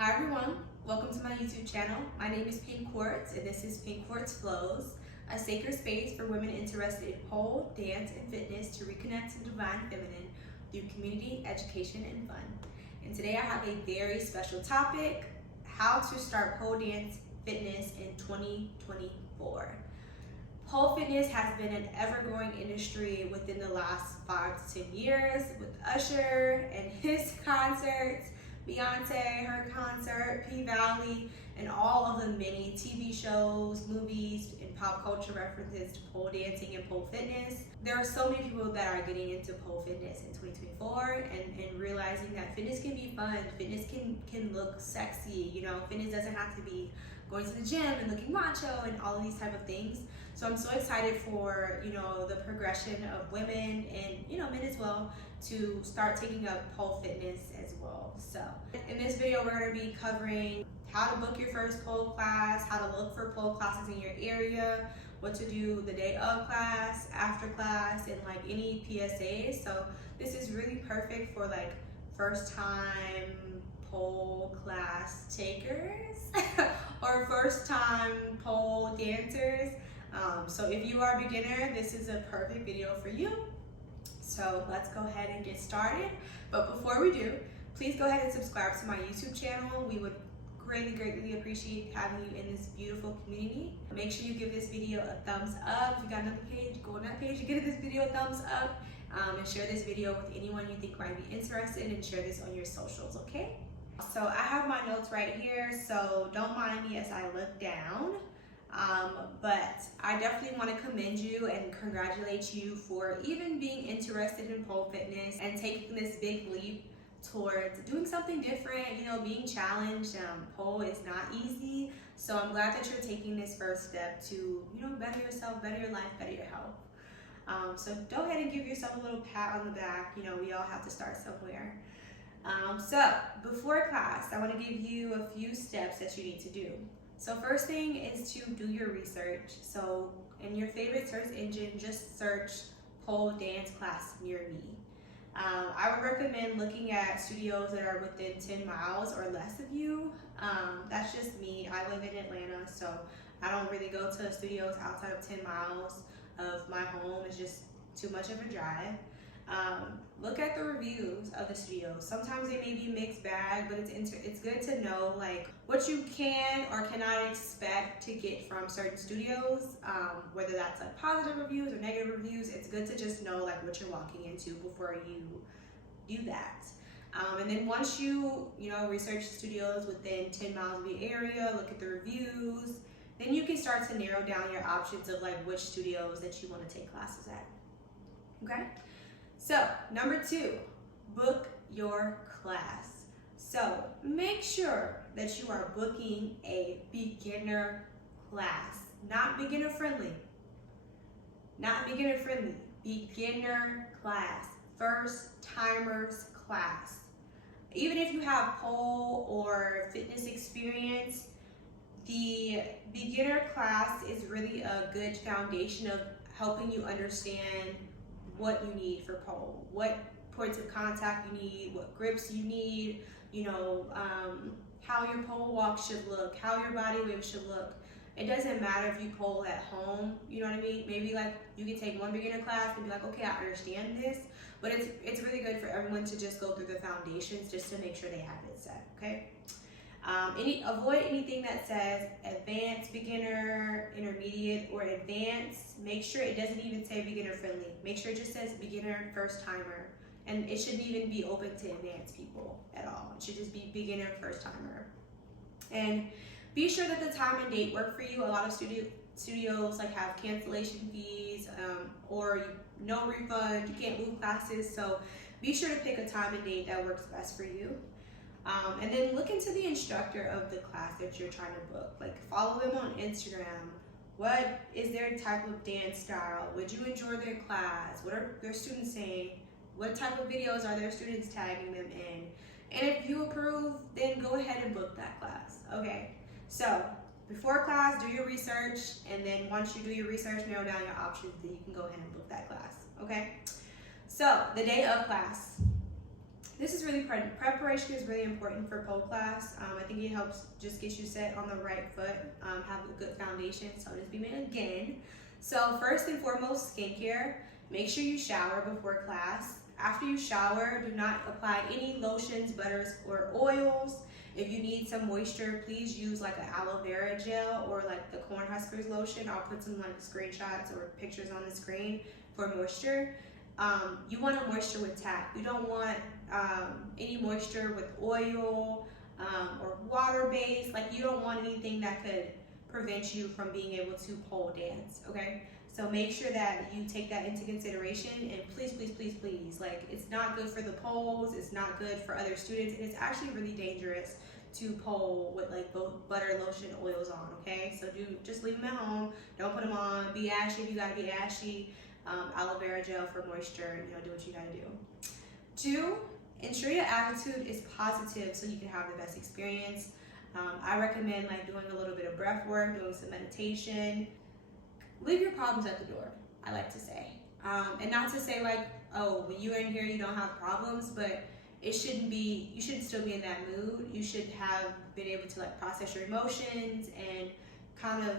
Hi everyone, welcome to my YouTube channel. My name is Pink Quartz and this is Pink Quartz Flows, a sacred space for women interested in pole, dance, and fitness to reconnect to the divine feminine through community, education, and fun. And today I have a very special topic, how to start pole dance fitness in 2024. Pole fitness has been an ever-growing industry within the last 5 to 10 years with Usher and his concerts, Beyonce, her concert, P-Valley, and all of the many TV shows, movies, and pop culture references to pole dancing and pole fitness. There are so many people that are getting into pole fitness in 2024 and realizing that fitness can be fun, fitness can look sexy, fitness doesn't have to be going to the gym and looking macho and all of these type of things. So I'm so excited for, the progression of women and, men as well to start taking up pole fitness as well. So in this video, we're going to be covering how to book your first pole class, how to look for pole classes in your area, what to do the day of class, after class, and like any PSAs. So this is really perfect for like first time pole class takers or first time pole dancers. So if you are a beginner, this is a perfect video for you. So let's go ahead and get started. But before we do, please go ahead and subscribe to my YouTube channel. We would greatly appreciate having you in this beautiful community. Make sure you give this video a thumbs up. If you got another page, go on that page and give this video a thumbs up, and share this video with anyone you think might be interested, and share this on your socials, okay? So I have my notes right here, so don't mind me as I look down. But I definitely want to commend you and congratulate you for even being interested in pole fitness and taking this big leap towards doing something different, being challenged. Pole is not easy, so I'm glad that you're taking this first step to, better yourself, better your life, better your health. So go ahead and give yourself a little pat on the back. We all have to start somewhere. So before class, I want to give you a few steps that you need to do. So first thing is to do your research. So in your favorite search engine, just search pole dance class near me. I would recommend looking at studios that are within 10 miles or less of you. That's just me. I live in Atlanta, so I don't really go to studios outside of 10 miles of my home. It's just too much of a drive. Look at the reviews of the studios. Sometimes they may be mixed bag, but it's good to know like what you can or cannot expect to get from certain studios, whether that's like positive reviews or negative reviews. It's good to just know like what you're walking into before you do that. And then once you research the studios within 10 miles of your area, look at the reviews, then you can start to narrow down your options of like which studios that you want to take classes at. Okay? So, number 2, book your class. So, make sure that you are booking a beginner class, not beginner friendly. Not beginner friendly, beginner class, first timers class. Even if you have pole or fitness experience, the beginner class is really a good foundation of helping you understand what you need for pole, what points of contact you need, what grips you need, how your pole walk should look, how your body weight should look. It doesn't matter if you pole at home, you know what I mean? Maybe like you can take one beginner class and be like, okay, I understand this, but it's really good for everyone to just go through the foundations just to make sure they have it set, okay? Avoid anything that says advanced, beginner, intermediate, or advanced. Make sure it doesn't even say beginner friendly. Make sure it just says beginner, first timer. And it shouldn't even be open to advanced people at all. It should just be beginner, first timer. And be sure that the time and date work for you. A lot of studios like have cancellation fees or no refund. You can't move classes. So be sure to pick a time and date that works best for you. And then look into the instructor of the class that you're trying to book. Like follow them on Instagram. What is their type of dance style? Would you enjoy their class? What are their students saying? What type of videos are their students tagging them in? And if you approve, then go ahead and book that class. Okay, so before class, do your research. And then once you do your research, narrow down your options, then you can go ahead and book that class. Okay, so the day of class. This is really preparation is really important for pole class. I think it helps just get you set on the right foot, have a good foundation. So just begin again. So first and foremost, skincare. Make sure you shower before class. After you shower, do not apply any lotions, butters, or oils. If you need some moisture, please use like an aloe vera gel or like the Cornhuskers lotion. I'll put some like screenshots or pictures on the screen for moisture. You want a moisture with tack. You don't want any moisture with oil or water-based. Like you don't want anything that could prevent you from being able to pole dance, okay? So make sure that you take that into consideration, and please, please, please, please, like it's not good for the poles, it's not good for other students, and it's actually really dangerous to pole with like both butter, lotion, oils on, okay? So just leave them at home, don't put them on, be ashy if you gotta be ashy, aloe vera gel for moisture, do what you gotta do. 2, ensure your attitude is positive so you can have the best experience. I recommend like doing a little bit of breath work, doing some meditation. Leave your problems at the door, I like to say. And not to say like, oh, when you're in here, you don't have problems, but you shouldn't still be in that mood. You should have been able to like process your emotions and kind of,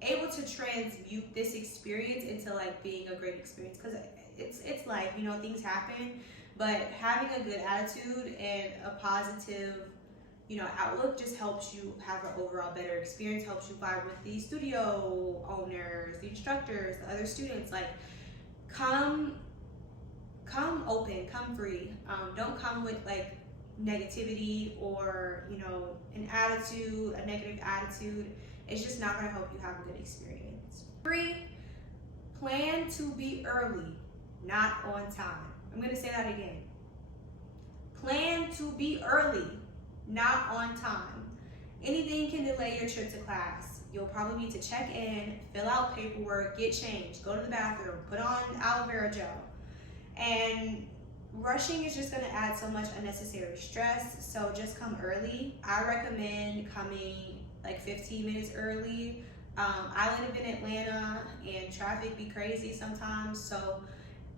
able to transmute this experience into like being a great experience. Cause it's life, things happen, but having a good attitude and a positive outlook just helps you have an overall better experience, helps you vibe with the studio owners, the instructors, the other students. Like, come open, come free. Don't come with like negativity or, an attitude, a negative attitude. It's just not gonna help you have a good experience. 3, plan to be early, not on time. I'm gonna say that again. Plan to be early, not on time. Anything can delay your trip to class. You'll probably need to check in, fill out paperwork, get changed, go to the bathroom, put on aloe vera gel. And rushing is just gonna add so much unnecessary stress, so just come early. I recommend coming like 15 minutes early. I live in Atlanta and traffic be crazy sometimes, so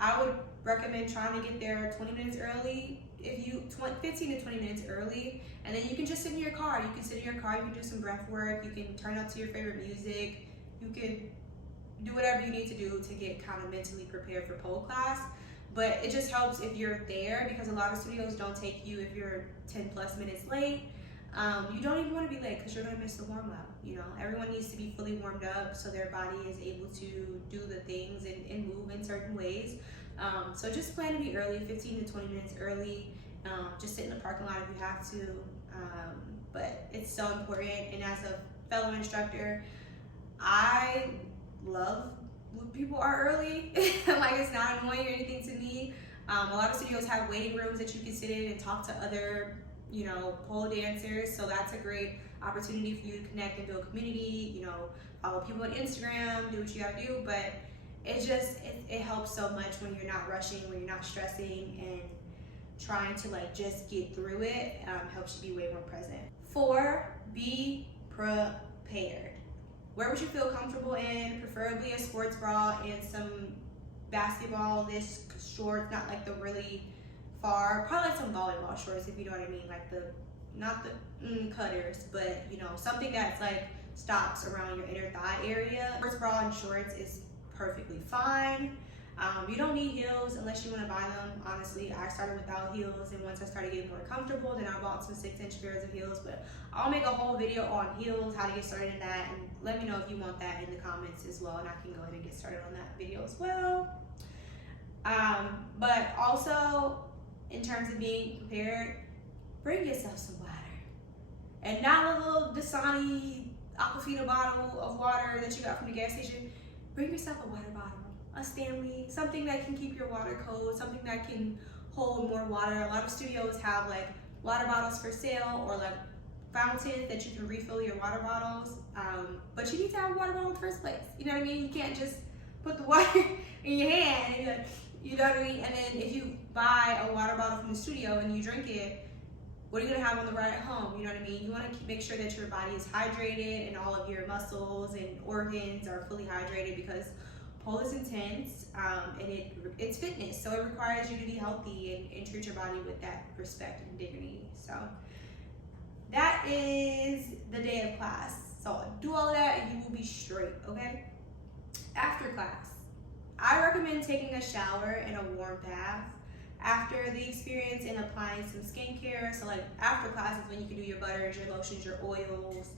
I would recommend trying to get there 20 minutes early. 15 to 20 minutes early, and then you can just sit in your car. You can sit in your car, you can do some breath work, you can turn up to your favorite music, you can do whatever you need to do to get kind of mentally prepared for pole class. But it just helps if you're there, because a lot of studios don't take you if you're 10 plus minutes late. You don't even want to be late because you're going to miss the warm up. Everyone needs to be fully warmed up so their body is able to do the things and move in certain ways. So just plan to be early, 15 to 20 minutes early. Just sit in the parking lot if you have to. But it's so important. And as a fellow instructor, I love when people are early. Like, it's not annoying or anything to me. A lot of studios have waiting rooms that you can sit in and talk to other, pole dancers. So that's a great opportunity for you to connect and build community, follow people on Instagram, do what you gotta do. But it helps so much when you're not rushing, when you're not stressing and trying to like just get through it. Helps you be way more present. 4, be prepared. Wear what you feel comfortable in, preferably a sports bra and some basketball-ish shorts, not like the really far, probably like some volleyball shorts if you know what I mean, like not the cutters, but something that's like stops around your inner thigh area. Sports bra and shorts is perfectly fine. You don't need heels unless you want to buy them. Honestly, I started without heels, and once I started getting more comfortable, then I bought some 6-inch pairs of heels. But I'll make a whole video on heels, how to get started in that, and let me know if you want that in the comments as well, and I can go ahead and get started on that video as well. But also, in terms of being prepared, bring yourself some water, and not a little Dasani Aquafina bottle of water that you got from the gas station. Bring yourself a water bottle, a Stanley, something that can keep your water cold, something that can hold more water. A lot of studios have like water bottles for sale, or like fountains that you can refill your water bottles. But you need to have a water bottle in the first place. You know what I mean? You can't just put the water in your hand and you know what I mean? And then if you buy a water bottle from the studio and you drink it, what are you gonna have on the ride at home? You know what I mean? You wanna make sure that your body is hydrated and all of your muscles and organs are fully hydrated, because pole is intense, and it's fitness, so it requires you to be healthy and treat your body with that respect and dignity. So that is the day of class. So do all of that and you will be straight, okay? After class, I recommend taking a shower and a warm bath after the experience and applying some skincare. So like after class is when you can do your butters, your lotions, your oils,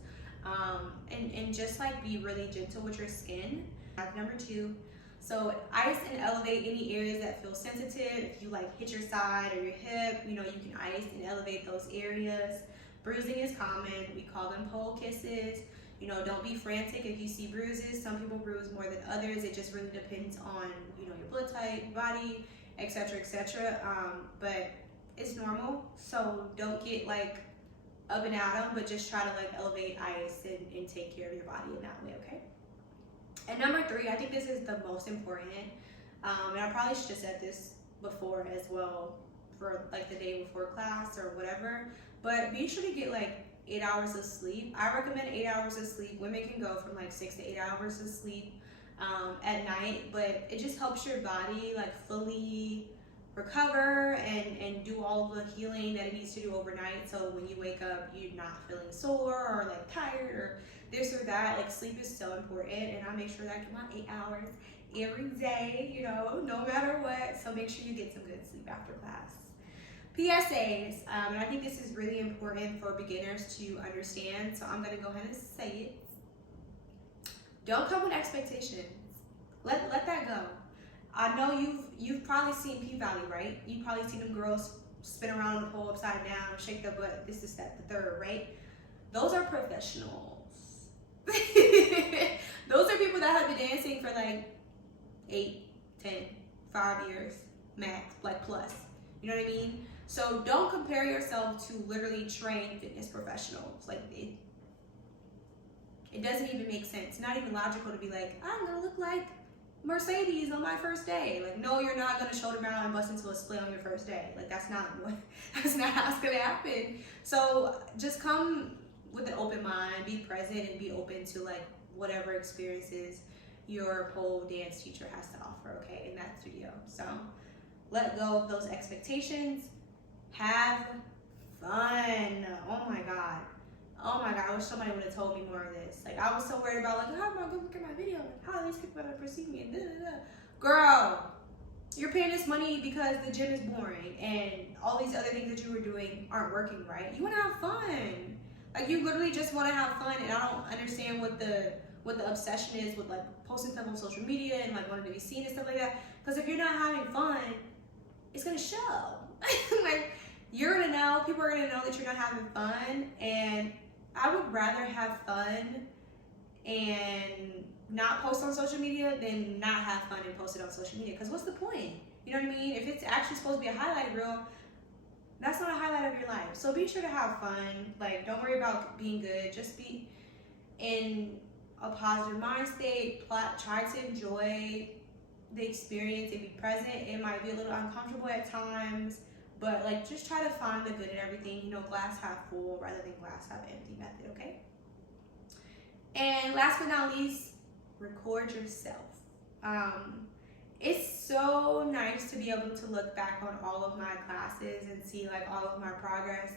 and just like be really gentle with your skin. Number 2, so ice and elevate any areas that feel sensitive. If you like hit your side or your hip, you can ice and elevate those areas. Bruising is common. We call them pole kisses. Don't be frantic if you see bruises. Some people bruise more than others. It just really depends on, your blood type, body, etc., etc. But it's normal. So don't get like up and at them, but just try to like elevate ice and take care of your body in that way, okay? And number 3, I think this is the most important. And I probably should have said this before as well for like the day before class or whatever, but be sure to get like 8 hours of sleep. I recommend 8 hours of sleep. Women can go from like 6 to 8 hours of sleep at night, but it just helps your body like fully recover and do all the healing that it needs to do overnight. So when you wake up, you're not feeling sore or like tired or this or that. Like sleep is so important, and I make sure that I get my 8 hours every day, no matter what. So make sure you get some good sleep after class. PSAs, and I think this is really important for beginners to understand, so I'm going to go ahead and say it. Don't come with expectations. Let that go. I know you've probably seen P-Valley, right? You've probably seen them girls spin around on the pole upside down, shake their butt, this is that, the third, right? Those are professionals. Those are people that have been dancing for like 8, 10, 5 years max, like plus. You know what I mean? So don't compare yourself to literally trained fitness professionals. Like it doesn't even make sense. It's not even logical to be like, I'm gonna look like Mercedes on my first day. Like, no, you're not gonna shoulder mount and bust into a split on your first day. Like that's not how it's gonna happen. So just come with an open mind, be present, and be open to like whatever experiences your pole dance teacher has to offer, okay, in that studio. So let go of those expectations. Have fun. Oh my God, I wish somebody would have told me more of this. Like I was so worried about like, how am I gonna look at my video? Like, how are these people gonna perceive me? And Girl, you're paying this money because the gym is boring and all these other things that you were doing aren't working right. You wanna have fun. Like you literally just wanna have fun, and I don't understand what the obsession is with like posting stuff on social media and like wanting to be seen and stuff like that. Because if you're not having fun, it's gonna show. Like you're gonna know, people are gonna know that you're not having fun, and I would rather have fun and not post on social media than not have fun and post it on social media. Because what's the point? You know what I mean? If it's actually supposed to be a highlight reel, that's not a highlight of your life. So be sure to have fun. Like don't worry about being good. Just be in a positive mind state. Try to enjoy the experience and be present. It might be a little uncomfortable at times, but like just try to find the good in everything. Glass half full rather than glass half empty method, okay? And last but not least, record yourself. It's so nice to be able to look back on all of my classes and see like all of my progress.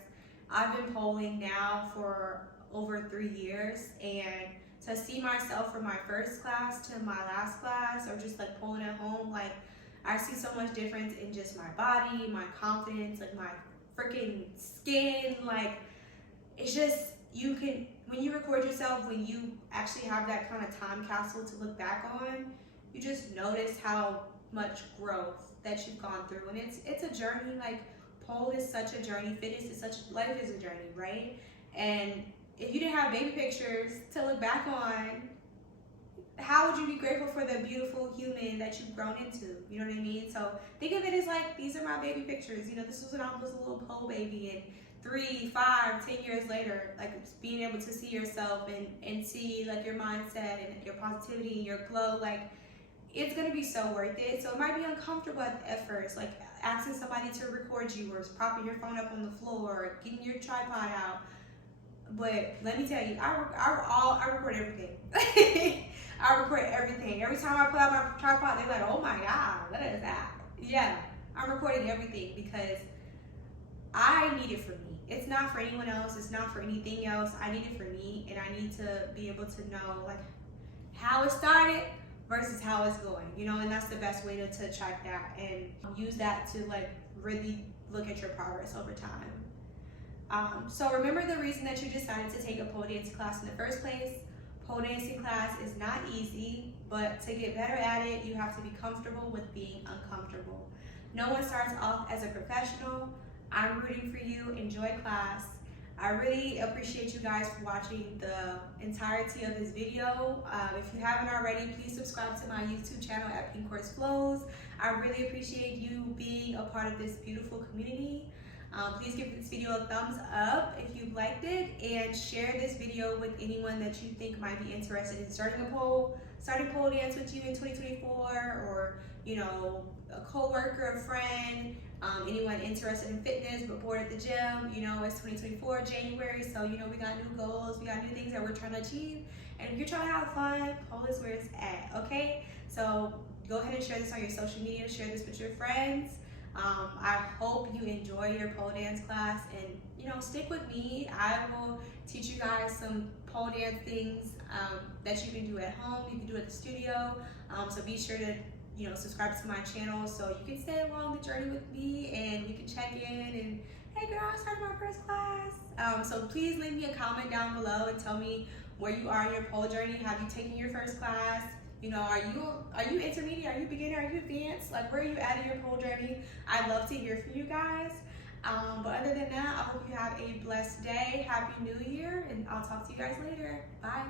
I've been polling now for over 3 years, and to see myself from my first class to my last class, or just like polling at home, like I see so much difference in just my body, my confidence, like my freaking skin. Like it's just, you can, when you record yourself, when you actually have that kind of time capsule to look back on, you just notice how much growth that you've gone through. And it's a journey. Like pole is such a journey, fitness is such, life is a journey, right? And if you didn't have baby pictures to look back on, how would you be grateful for the beautiful human that you've grown into? You know what I mean? So think of it as like, these are my baby pictures. This was when I was a little pole baby, and 3, 5, 10 years later, like being able to see yourself and see like your mindset and your positivity and your glow, like it's gonna be so worth it. So it might be uncomfortable at first, like asking somebody to record you or propping your phone up on the floor, or getting your tripod out. But let me tell you, I record everything. I record everything. Every time I pull out my tripod, they're like, oh my God, what is that? Yeah, I'm recording everything because I need it for me. It's not for anyone else. It's not for anything else. I need it for me, and I need to be able to know like how it started versus how it's going, you know, and that's the best way to track that and use that to like really look at your progress over time. So remember the reason that you decided to take a pole dancing class in the first place. Pole dancing class is not easy, but to get better at it, you have to be comfortable with being uncomfortable. No one starts off as a professional. I'm rooting for you. Enjoy class. I really appreciate you guys for watching the entirety of this video. If you haven't already, please subscribe to my YouTube channel at Pink Quartz Flows. I really appreciate you being a part of this beautiful community. Please give this video a thumbs up if you liked it, and share this video with anyone that you think might be interested in starting pole dance with you in 2024, or you know, a co-worker, a friend, anyone interested in fitness but bored at the gym. You know, it's 2024 January, so you know we got new goals, we got new things that we're trying to achieve, and if you're trying to have fun, pole is where it's at. Okay, so go ahead and share this on your social media, share this with your friends. I hope you enjoy your pole dance class, and you know, stick with me. I will teach you guys some pole dance things that you can do at home, you can do at the studio. So be sure to, you know, subscribe to my channel so you can stay along the journey with me, and we can check in and, hey girl, I started my first class. So please leave me a comment down below and tell me where you are in your pole journey. Have you taken your first class? You know, are you intermediate? Are you beginner? Are you advanced? Like, where are you at in your pole journey? I'd love to hear from you guys. But other than that, I hope you have a blessed day. Happy New Year, and I'll talk to you guys later. Bye.